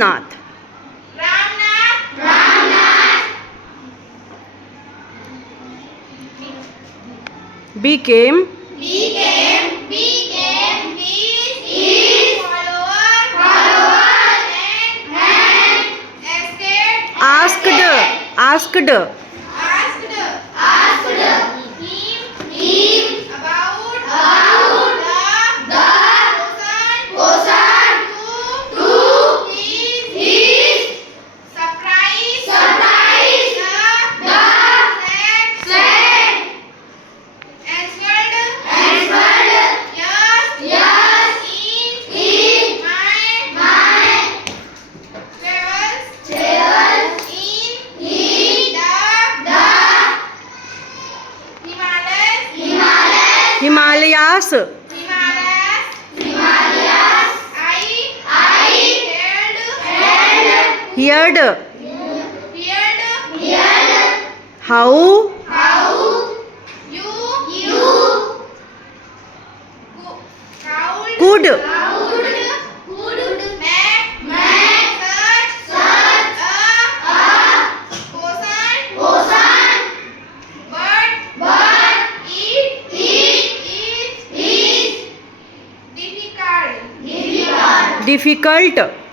Ramnath. Became his asked him about the question to his surprise the said answered yes in my travels in the Himalayas. I heard how you could make such a potion, but it is difficult